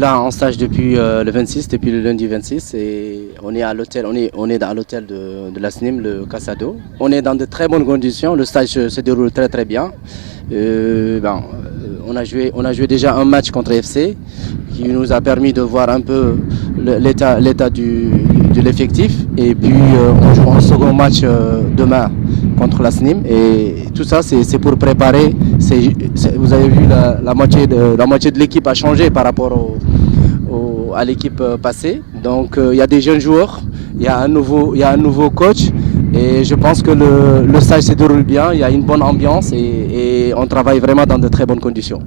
là en stage depuis le 26, depuis le lundi 26 et on est à l'hôtel, on est à l'hôtel de la SNIM, le Casado. On est dans de très bonnes conditions, le stage se déroule très très bien. On a joué déjà un match contre FC qui nous a permis de voir un peu l'état de l'effectif. Et puis on joue un second match demain contre la SNIM. Et tout ça, c'est pour préparer. Vous avez vu la moitié de l'équipe a changé par rapport à l'équipe passée. Donc il y a des jeunes joueurs, il y a un nouveau coach. Et je pense que le stage se déroule bien, il y a une bonne ambiance et on travaille vraiment dans de très bonnes conditions.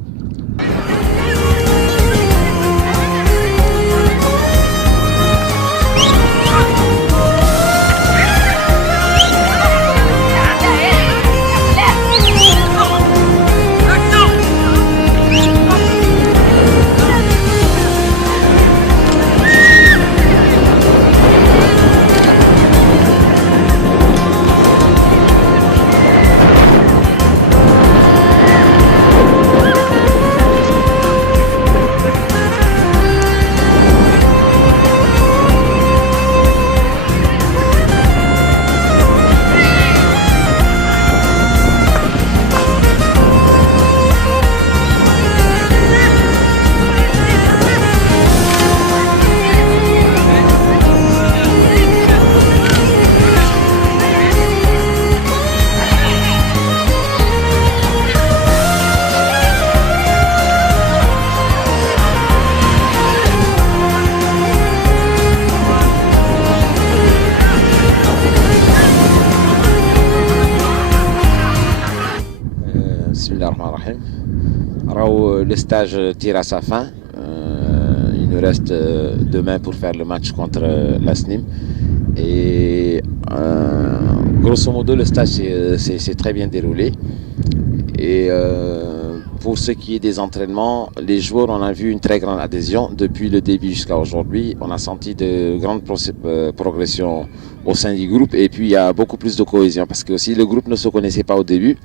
Le stage tire à sa fin. Il nous reste demain pour faire le match contre la SNIM. Et grosso modo, le stage s'est très bien déroulé. Et pour ce qui est des entraînements, les joueurs, on a vu une très grande adhésion depuis le début jusqu'à aujourd'hui. On a senti de grandes progressions au sein du groupe. Et puis, il y a beaucoup plus de cohésion parce que aussi le groupe ne se connaissait pas au début.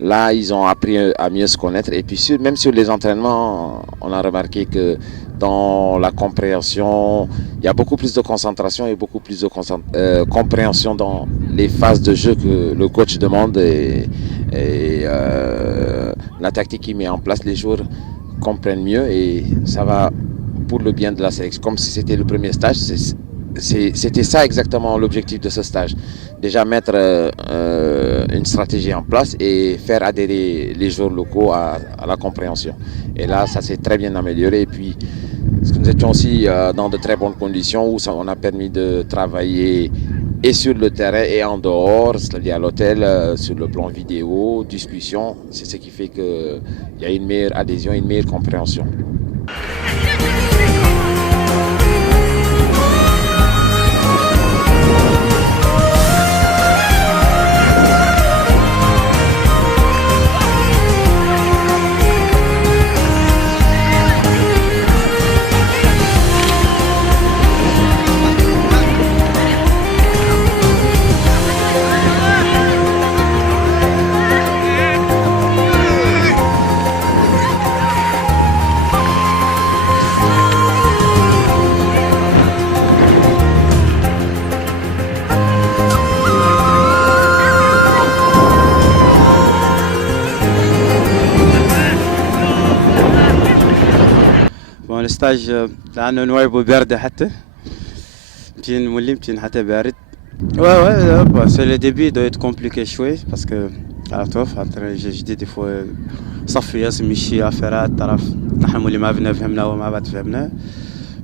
Là, ils ont appris à mieux se connaître. Et puis, même sur les entraînements, on a remarqué que dans la compréhension, il y a beaucoup plus de concentration et beaucoup plus de compréhension dans les phases de jeu que le coach demande et la tactique qu'il met en place. Les joueurs comprennent mieux et ça va pour le bien de la sélection. Comme si c'était le premier stage, c'était ça exactement l'objectif de ce stage. Déjà mettre une stratégie en place et faire adhérer les joueurs locaux à la compréhension. Et là, ça s'est très bien amélioré. Et puis, nous étions aussi dans de très bonnes conditions où on a permis de travailler et sur le terrain et en dehors, c'est-à-dire à l'hôtel, sur le plan vidéo, discussion. C'est ce qui fait qu'il y a une meilleure adhésion, une meilleure compréhension. الستاج لانه نوعبه بارده حتى متين مولي متين حتى بارد سي لو ديبي دو ات كومبليكي شوي باسكو عرفتوف خاطر جديد دي فوا صفي ياسم يشي افيرات طرف نحن مولي ما بنا فهمنا وما بعد فهمنا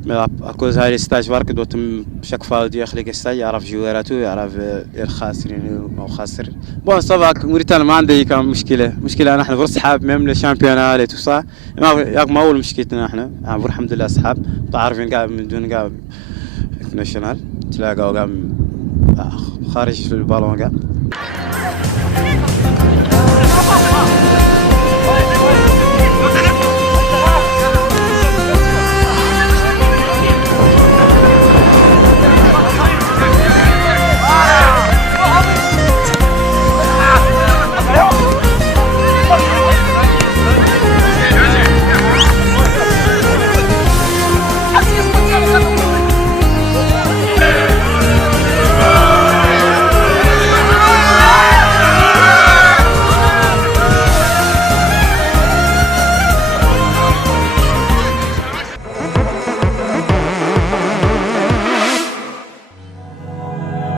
مي اكوز هاي الستاج برك دوت شاك فوا دي يخلق الستاج يعرف جواراتو يعرف الخاسرين او خاسر بون صافا موريتان ما عندي كان مشكله نحن فرص صحاب ميم لي شامبيونال تو صا ما اول مشكلتنا احنا الحمد لله صحاب عارفين كاع من دون كاع ناشونال تلاقاو كاع خارج في البالون كاع